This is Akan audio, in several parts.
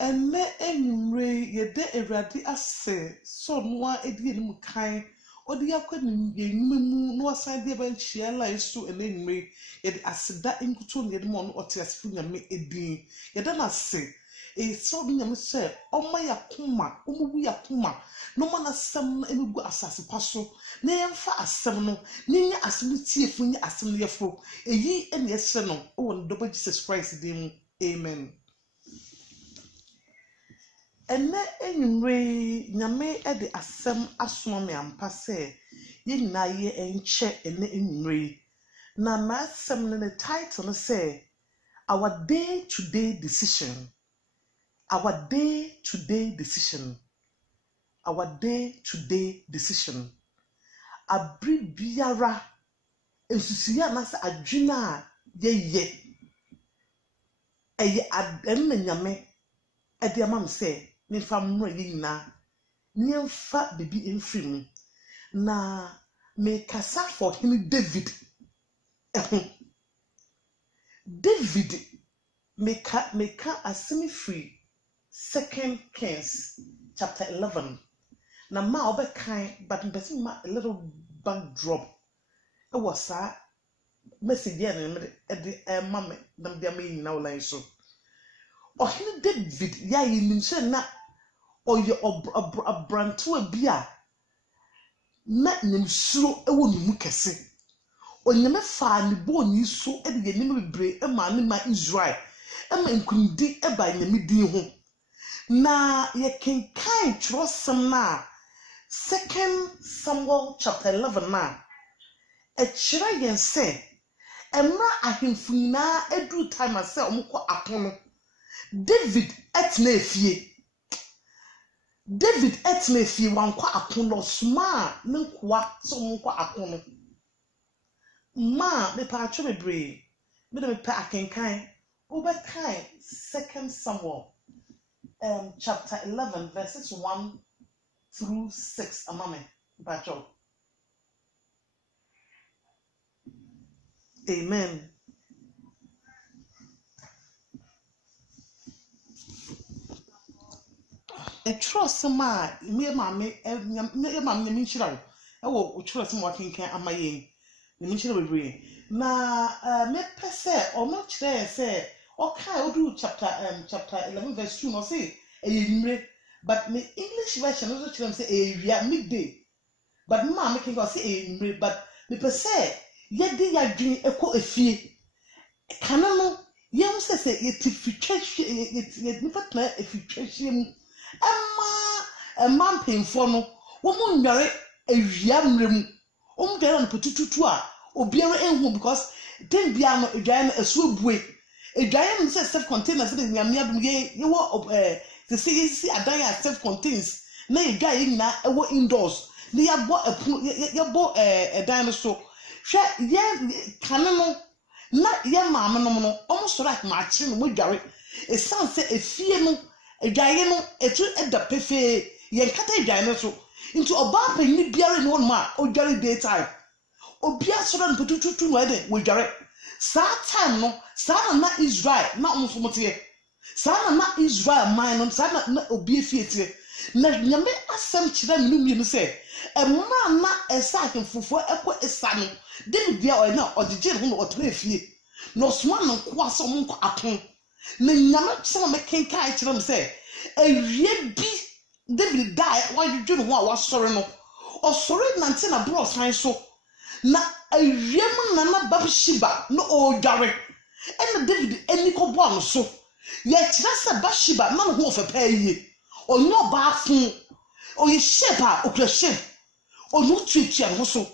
ene enumre yede Awurade ase so noa edi enimu kan odi akwa ni yenumemu no asan de ban chia la so ene enumre yede aseda nkuto ne yede mo no otiasefo nyame edin yede na ase so nyame se oma yakoma omubu yakoma no mana sam emegu asase paso na yemfa asem no ninya asem tiefo nya asem yefo eyi ene yese no o no do Jesus Christ dem amen. Ene enumre nyame ede asem asoma me ampa se ye nyina ye enche ene enumre na ma asem ne title no say our day to day decision. Our day to day decision. Our day to day decision. Abri biara esusuya na se adwina ye eye adem nyame ede amam se me fa mro ye nyina nyemfa bibi emfiri na me kasa for him David David meka asemi free 2 Kings chapter 11 na ma obekan but person ma a little backdrop it was a message here na the mama dem dey me now line so ohine David ya yin se na oye abranto bia na nyimsuro ewo numu kese onyame fa ne boni so e de nim bebre e ma ne ma Israel e ma nkundi e ba nyame din ho na ye kenkan trosem na 2 Samuel chapter 11 na e kira yen se emra ahemfu na edu time ase omko apono David etna efie wankwa apono sma ne nkwa so omko apono ma me pa atwe bebre me de me pa akenkan obekan 2 Samuel chapter 11 verses 1 through 6 amame bacho. Amen. A trust ma me mame nchira wo trust mo akenkan amaye ni nchira bebre na me pese o no kire se okay odu chapter 11 verse 2 no say eyimre but me English version also kire say area midday but ma me can say eyimre but me pese yedi yadwin eko efie kana no yem se yetifitwa ye nifatna efitwa mu emma mpemfo no wo mu nware awia mrem dware no potututu a obiara enhu because dem bia no edwan no asuobue edwan no say self contained say nyamia dum ye wo the see adan ya self contains na edwan ye nyina ewo indoors na yabo epunu yabo edan no so hwe ye kane no na ye maame no omsoro akma achi no modware esan say efie no edwan no etu eda pefe ye nkata edwan no so into oba panyi biara no ma odware daytime obia soro no potututu no ede we dware sa time no sa na Israel na omfomote sa na Israel man no sa na obia fiete na nyame asem kira minumie no se emma na esa akemfofo ekọ esa no David bia o na odije ho no otra fie no soma no kwa so mo nkọ apon na nyame kira me kenkan kira me se ewie bi David die why you do ho a wasore no osore nante na bro san so na awiem na Bathsheba no odware and David eni ko bo am so ye kira se Bathsheba na ho ofepa yie onyo ba fun oye shepa okra shep onu twetwa ho so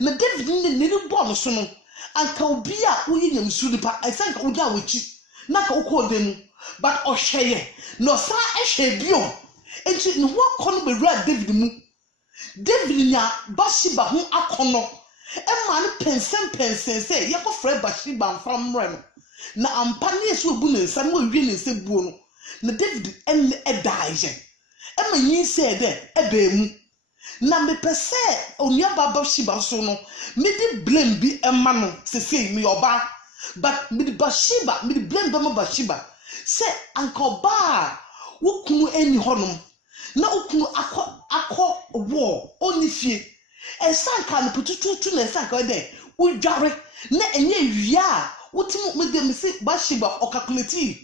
na David ne bo am so no anka obi a wo yanyamsu nipa I think wo ga wachi na ka wo ko dem but ohweye no sa ehwe bio enti ne ho akọ no bewura David mu David nya Bathsheba ho akọ Emma no pensen say ye ko frɛ Bathsheba from rem na ampa ne yesu obu ne nsam wo wie ne nsebuo no na David en edaaje Emma yin say de ebemu na me pese onua Bathsheba so no me di blame bi emma no say me oba but me di Bathsheba me di blame be Bathsheba say anka oba wokunu eni honom na wokunu akọ war oni fie esanka ne putututu na esanka de udware na enye wia a wotimu me se Bathsheba o calculate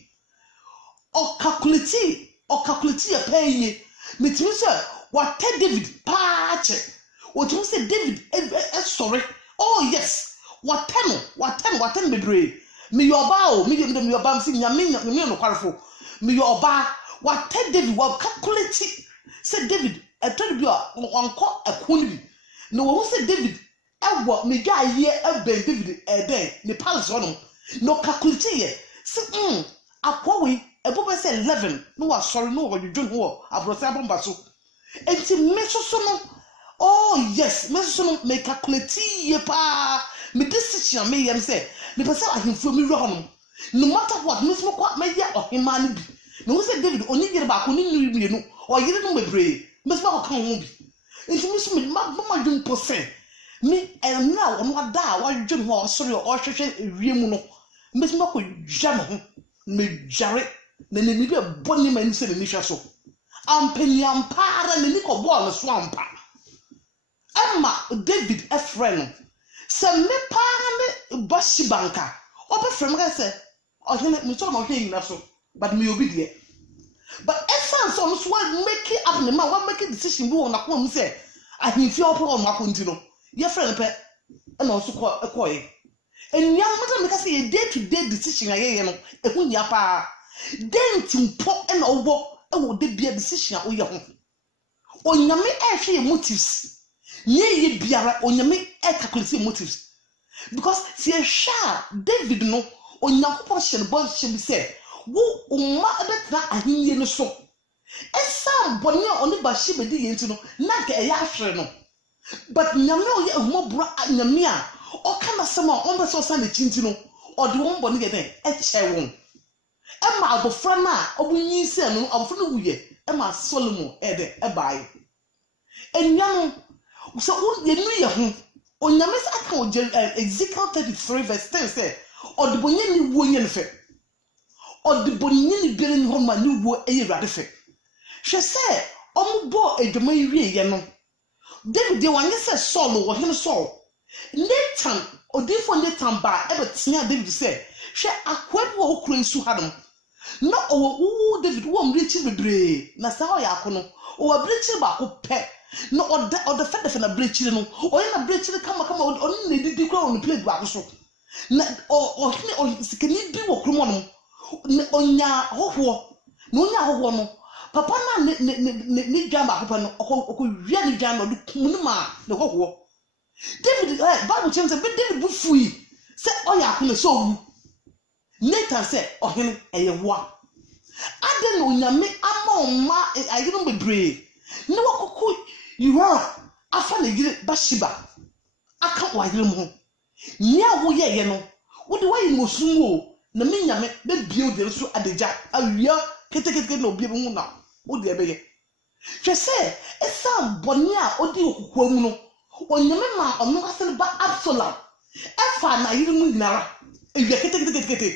ya paye metimi se what David paache wotimu se David sorry oh yes what ten bebre me yoba o me yoba me nyame no kwarefo me yoba what David what calculate say David e tell bi onko ekun bi no wo say David ewo me ga ye ben David den ne palace hono no calculate ye say akwawe ebo say 11 no wa sorry no wo dwon ho abrosa bomba so enti me so no oh yes me so no me calculate ye pa me decision me yam say me pese ahemfo me wura hono no matter what me so kwa me ye ohema ni bi no say David oni yire ba ko ni nu bi no o yire no mebre me so ko kan ho bi enti me so me ma dwon percent me now on what da wa dwon ho sorry o hwehwe wiem no me so ko jam ho me jare na ne bi boni mani se ni hwa so ampani ampara ne ni ko ball so ampa Emma David a friend se me para me Bathsheba nka obe frem ga se ohene me so ma hwe na so but me obi de but essence on so make it up ne ma wa make decision bi won na ko mu se ahimfi opo on ma ko nti no ye friend pe na on so ko ye enyam mata me ka se day to day decision aye no ehu nya pa denti mpo na obo e de bia decision a oye ho onyame e hwe motives ye biara onyame e calculate motives because see sha David no onyankopon hye bo hye bi se wo umma betra ahiye no so esam boni oni Bathsheba di yenti no na ga eya hwere no but nyame oye ehumobura nyame a o kana sama on be so san de chinti no o de won boni ge den e che won e ma abofra na obunyi se no abofra no wuye e ma Solomon e de e bae enyam so won ye nu ye ho onyame sa ka o Ezekiel 33 verse 10 say o de bonye ni wo nye nfe o de bonye ni bere ni ho ma ni wo e yewade fe hwe se omubo edwuma yiwie ye no David de wanye se Saul wo hene Saul Nathan odifo Nathan ba e betia David se hwe akwadu wo okura nsu hadom na o David wo mrichi bebre na sa o ya akono o abrichi ba ko pe no o fe na brechi no o na brechi kama o na didi kura on plate ba so na o sikani bi wo kromo no onya hoho no papa na ne dwan ba ko no o wi ni dwan no du kunu ma ne hoho David Bible tells us David bu fui se o ya akono so wu Nathan say ohene eyewa ade no nyame ama ayiro bebre ne wakoko yiwa afa na yire Bathsheba aka wa yire mu nya wo ye no wo de wa yi mosum wo na me nyame be bio de so adeja awia ketekete na obi mu na wo de ebeye hwe se esam boni a odi okukwa mu no onyame ma ono asel ba Absalom efa na yire mu nara awia ketekete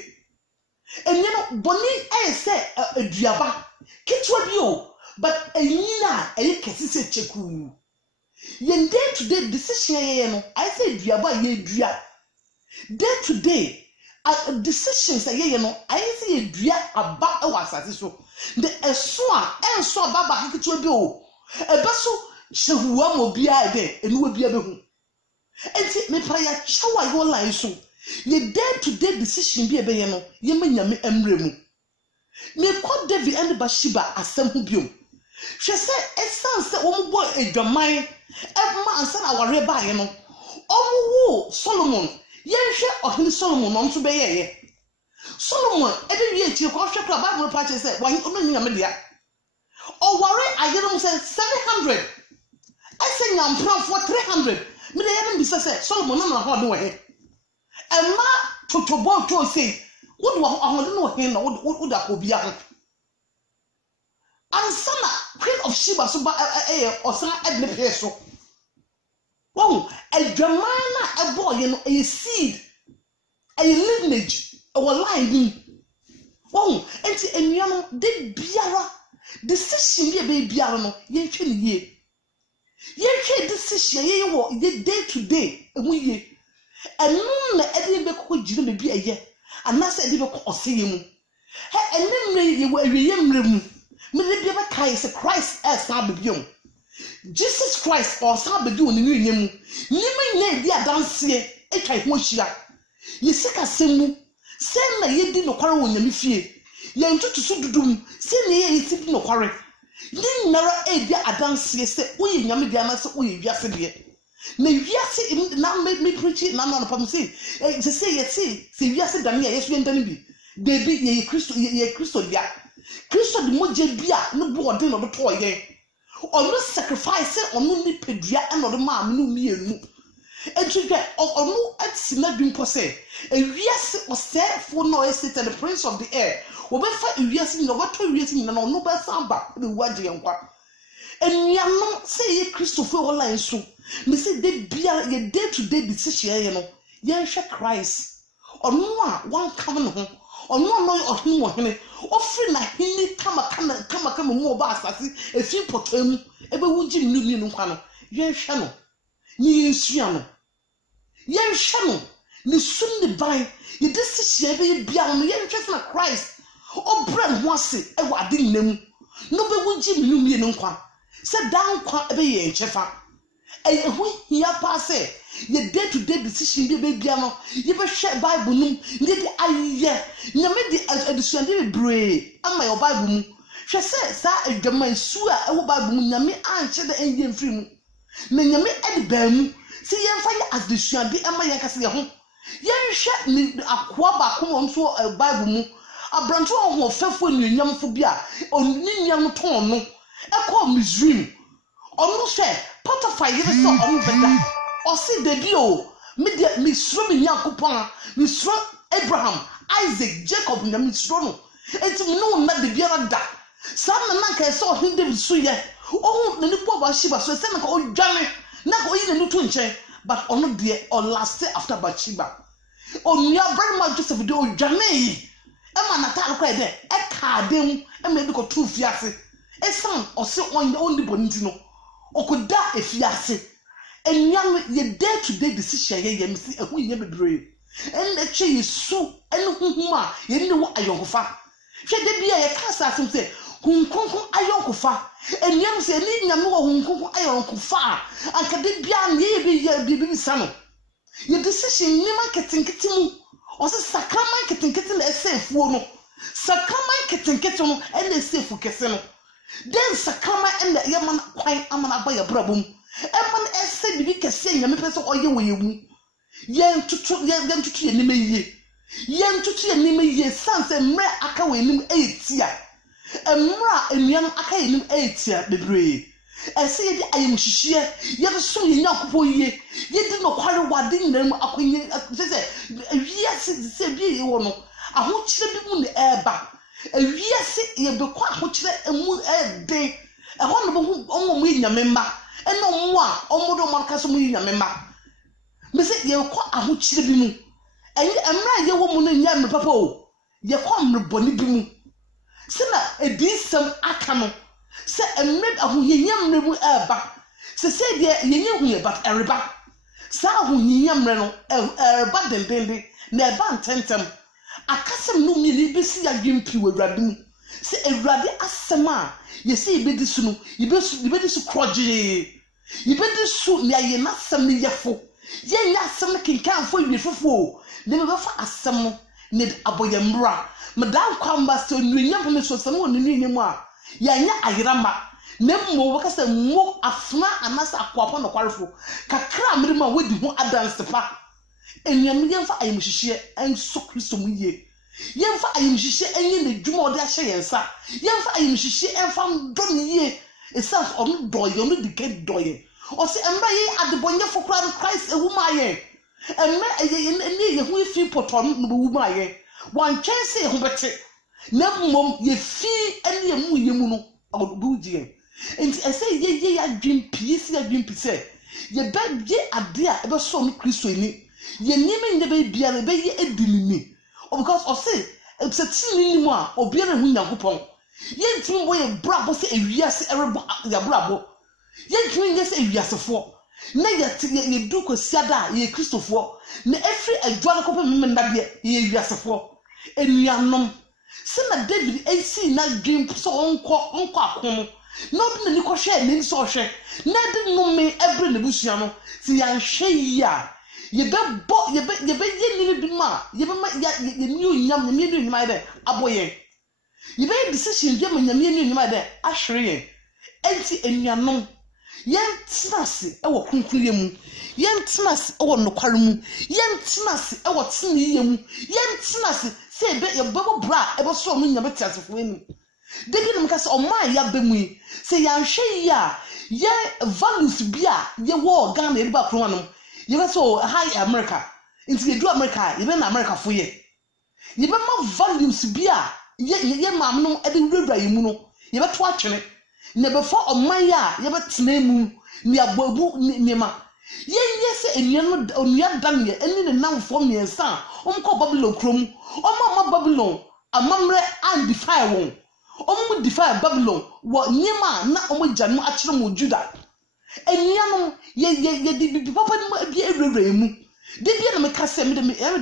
enye no boni e se aduaba kitwa bi o but enyina eye kesise cheku ye day to day decision ye no I say aduaba ye dua day to day decisions ye no I say dua aba e wasase so the eso baba kitwa bi o ebeso shehuwa mo bia e de enu bia be hu enti me pra ya chawa yo line so ye day to day decision bi ebe ye no ye manyame emre mu me ko David and Bathsheba asem hu biom hwe se essence wo mbo edwaman ema ansa na ware ba ye no owo Solomon ye hwe ohini Solomon no nso be ye Solomon ebe wie tie ko hwe kra Bible patch say wan omani nyame dia o ware ayero say 700 ese nyampran for 300 me dey even be say Solomon no na ho de wo he ema totobo to say wo do ahode no he na wo da ko bia ho ansana Queen of Sheba so ba osan edne peso wow edwamana ebo ye no a seed a lineage our line wow enti enuano de biara decision be biara no ye hwe ne ye hwe decision ye wo ye day to day emu ye enu na ede be ko gire me bi eye anase ede be ko oseye mu he enemre ye wo awiye mre mu me de be kai se Christ as abebiom Jesus Christ or sabedi oni ni nyemu ni me nya bi adanse etwa ho hia ye sika semu se na ye di no kware wo nyame fie ye ntutu so dudum se na ye isi di no kware ni nara e bi adanse se wo ye nyame dia na se wo ye wiase de na wiase na me preach na no pam se say wiase dane ye so yendane bi de bi ye Kristo dia Kristo di moje bia no bo ode no to ye ono sacrifice ono ni pedua e no de ma me no mienu entwe ono atsi na dwimpo se ewiase osefo no is the prince of the air wo be fa ewiase ni no to ewiase ni na ono ba samba be waje yankwa enuano se ye Christopher wala enso me se de bia ye day to day decision ye no ye hwe Christ ono a wan kam no ho ono no ohun wo hene ofri na hini kama mu oba asase efi potem ebe wuji nnu no kwa no ye hwe no ni nsua no ye hwe no ni sunni ban ye decision be bia no ye hwe na Christ obran ho ase e wa de nnam no be wuji nnu no kwa se dan kwa ebe ye nchefa ehu hia pa se ye day to day decision be bia no ye be hwe Bible num ye de aye nyame de adisuande be bre ama your Bible mu hwe se sa adwama su a ewo Bible mu nyame anche de enye mfiri mu na nyame ede ba mu se ye mfa ye adisuande ama ye kase ye ho ye hwe ni akwa ba ko mo so Bible mu abranto ho fefo nunyamfo bia onni nyam ton no ekọ Misrim onu se Potiphar ye so onu beda o se de o me suro me Yakopon me suro Abraham Isaac Jacob na me suro no enti me no na de biara da sa na ka se o hin David so ye o na ni po ba Shiba so se na ka o dwane na ka o yi na to nche but onu de o last after Bathsheba onu ya very much Joseph de o dwane yi e ma na ta ko e de e ka dem e ma bi ko tu fiase esan o se on di boniti no okoda efiase enyam ye day to day decision ye msi ehu ye bebre en eche yesu en huhuma ye ne wo ayonkofa hwe de bia ye ka asasem se hunkonkon ayonkofa enyam se ni nyam wo hunkonkon ayonkofa anka de bia ne ye bi sano ye decision ni marketing mu o se sakraman ketenkete na esefuo no sakraman ketenkete no en esefu kese no den sakama en ye man kwan amana ba ya brabum eman ese bibi kese nyame pese oye woyemu yen tutu ye nime ye sanse mre aka wenim etia emra enuam aka yenim etia bebre ese ye di ayemhihie ye so ye Yakopon ye di no kware wade nyinam akonye sese wiase bi ye wo no aho kire bi mu ne eba wiase ye be kwa aho kire emu ede eho no bo omo nyame mma eno mo a omodo marka so mo nyame mma me se ye kwa aho kire bi mu emra ye wo mu no nyame papa o ye kwa mreboni bi mu se na edisem aka no se emre aho yenyam mrebu eba se de yenye hu ye but ereba sa aho yenyam mre no ereba dendende na eba ntentem akasem no mi ni besi adwempi wurade mu se ewurade asem a ye se ibedi su no ibedi su kroje ibedi su ne aye na asem ne yefo ye nya asem kinkan fo wi fofo ne be fa asem no ne aboyemra medan kwamba se onunyam me so asem woni nunyam a ya nya ayirama ne mmo wakasa mmo afna anasa akwapo no kwarefo kakra mrima wodi ho adanse pa enyam yemfa ayemhihie enso Kristo mu ye yemfa ayemhihie enye ne dwuma ode ahye yensa yemfa ayemhihie enfa ndo ne ye esas on doye on dike doye o se emba ye adebonye fokra Christ ehuma ye emma ye hu fi potom no bewuma ye wan twense ho bete na mmom ye fi ene ye mu ye mu no obugie enti ese ye adwempi si adwempi se ye be ye ade a ebe so no Kristo ni ye nime nde be bia be ye edinini because o se tini ni mu a obiara hu Yakopon Yentimi boy brabo se ewiase erebo ya brabo. Yentimi nye se ewiasefo. Na ye du kwasiada ye Kristofo. Na every adwan ko pe mmenda de ye ewiasefo. Enuanom. Se na David AC na dream so onko akono. No be ni ko hwe ni so hwe. Na de no me ebre na busua no. Si ya hwe ya. Ye be ye ni bi ma. Ye be ma ye ni onyam na me ni onyam ide aboye. You be decision ye manyame ni nyuma de ahwere ye enti enuanom yen tenase e wo kunkuye mu yen tenase e wo nokware mu yen tenase e wo teniye mu yen tenase se be ye bebo bra e be so mu nyame tiasefo enu de bi nem ka se o ma ya be mu se ya hwe ya ye values bia ye wo Ghana e ba kro anom ye be so high America enti ye do America ye be na America fo ye be ma values bia ye mam no e de wura yimu no ye beto atwene ne befo oman ya ye betena mu ni ababu ni ma ye se enua no onua dan ye eni ne namfo miensa omko Babylon krom oma Babylon amamre and defy won omu defy Babylon wo nyima na omu janu akere mu Juda enua no ye di papa ni bia ewura mu de bia na me ka se me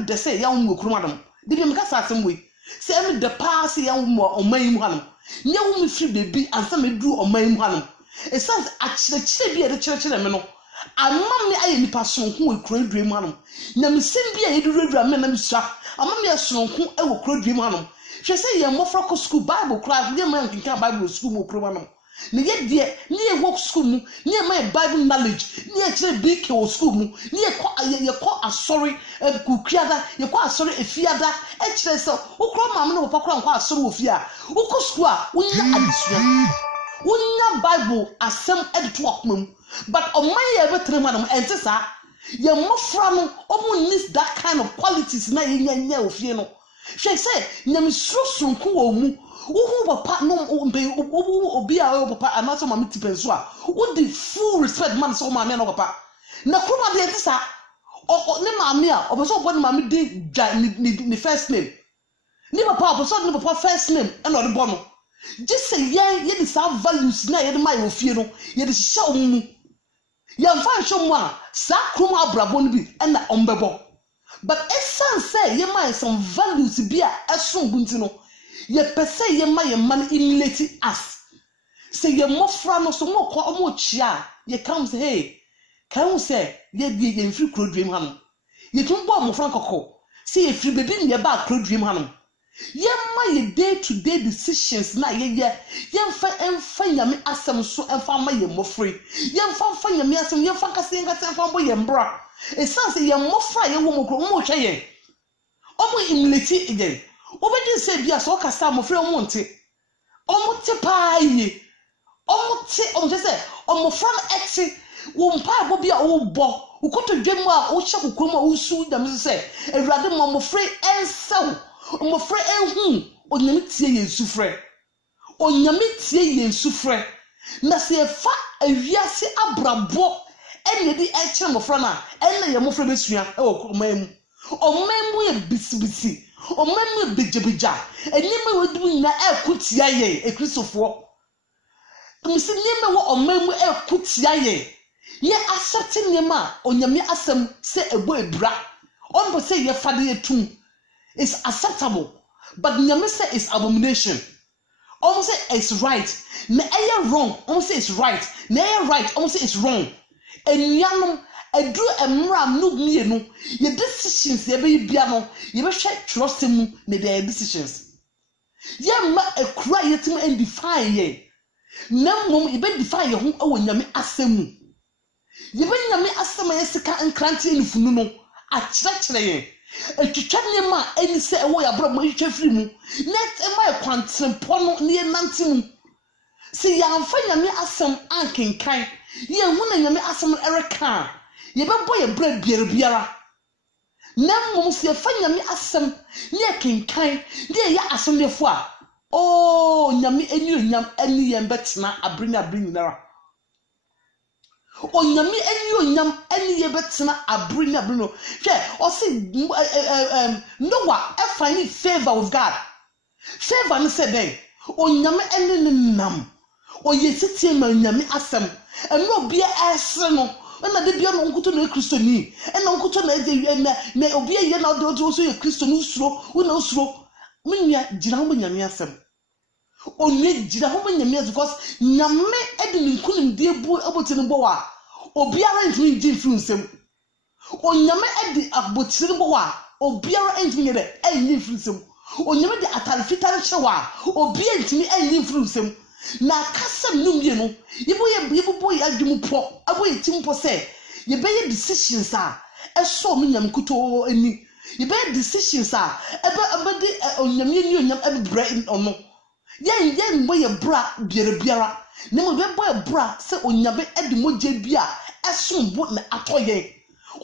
de se ya wo krom adam de bia me ka sa asem we se em de pass ya wo oman mu hanum nya wo me free baby ansa me duru oman mu hanum e sense akire bi e de kire me no amam me aye nipa sonko e kuradure mu hanum na me sim bi e de duradura me na me sua amam me sonko e wo kuradure mu hanum hwe se ye mofra ko school Bible class ye man kinka Bible school mu kuro hanum ne ye de ne ye work school mu ne ye my Bible knowledge ne ye kire bi ke wo school mu ne ye ko asori kukuada ye ko asori efiada e kire se ukro mam ne papa kro asori ofia uko school a unya adisua unya Bible asem editor akmam but o man ye betre manam ente sa ye mofra no omo needs that kind of qualities na ye nya ofie no hwe se nyam srosunku wo mu wo papa no obi a papa anaso mama tipenso a wo the full respect man so mama no papa na kroma de ente sa ne mama a oboso obo ne mama de ni first name ni papa oboso ne papa first name e no de bo no just say ye the sa values na ye de mai ofie no ye de hye omu ye mfa hwe mu a sa kroma abrabo no bi e na ombebo but essence say ye mai some values bi a eso gunti no ye pese ye ma ye man emulate us say ye mofra no so mo ko omo chia ye come say hey can we say ye free krodwem hanu ye tumbo mo fran kokko say ye free baby ye ba krodwem hanu ye ma ye day to day decisions na ye mfa nyame asem so mfa ma ye mofre ye mfa nyame asem ye mfa kase mfa bo ye mbra e sense ye mofra ye wo mo kro mo hwe ye omo emulate again obedi se bia so kasa mofre omo nte pa yi omo se omofra no eti wo mpa bo bia wo bo ukoto dwem a wo hye kokrom a wo su dam se ewrade mofre ensew mofre enhu onyame tie ye sufre na se fa awiase abrabo ene di eche mofra na ene ye mofre besua e wo kromam omam ye bisibisi omam bejebeja enyime wedu na ekutia ye ekristofo misi nyime wo omam ekutia ye accepting nyema onyame asem se ebo ebra onbo se ye fade etum is acceptable but nyame say is abomination almost say it's right na eye wrong almost say it's right na eye right almost say it's wrong enuanom edu emra no mienu ye decisions ye be bia no ye be hwe trust mu na their decisions ye ma ekura yetim and define ye na mom ye be define ye ho awo nyame asemu ye be nyame asema ye sika nkrantie nfunu no a kyerɛkyerɛ ye etwitwa nema eni se ewo ya bro mo hwehwe firi mu net e ma kwantrempo no ne ye nante mu se ya amfa nyame asem ankenkan ye hu na nyame asem ereka ye be boy bra biara na mom se fa nyame asem ne kenkan ne ya asem defo a nyame eni ye betena abrini nara onyame eni ye betena abrini no hwe o se Noah e find favor with God favor no said then onyame ene ne nam oye titie ma nyame asem eno obi esre no na de bia no nkuto na kristoni ena nkuto na eje na obi ye na do so ye kristoni usuro una usuro menya gira ho nyame asem onye gira ho nyame asem because nyame ede ne nkunim de bu abotine bo wa obi ara ntimi nji mfiri nsem onyame ede abotine bo wa obi ara ntimi de enyi mfiri nsem onyame de atarifitare chewa obi ntimi enyi mfiri nsem na kasem num ye no yebo ya dwumpo aboye timpo se ye be decisions a eso me nyam kuto ani ye be decisions a ebe de onyam ye ni onyam ebre ono ye mbo ye bra biara ne mo be boy bra se onyabe ede moje bia eso mbo na atoye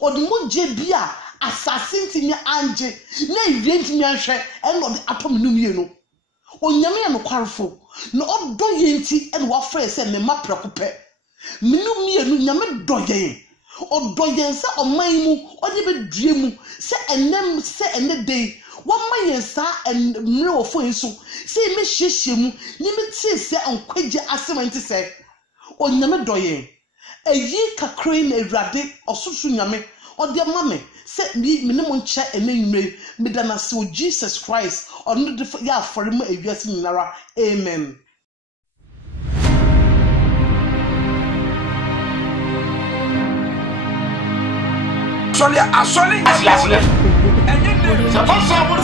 ode moje bia assassin timi anje na ewie ntimi ahwe e no de atom num ye no onyame ya no kwarfo na odo ye nti e wa frɛ sɛ me maprekope minum ye no nyame do ye odo ye sɛ oman mu ode be due mu sɛ enem sɛ ene dey wo man ye sa mre wo fo nso sɛ me hyehyɛ mu ni me tie sɛ ankwagye asɛm nti sɛ onyame do ye eyi kakra na awurade ɔsoso nyame ode ma me sɛ me ne mo nkyɛ enenwumre me da na so Jesus Christ on the ya for ma ewiase nyinara amen. Sorry, asole. Enye ne. Sa fa sa mo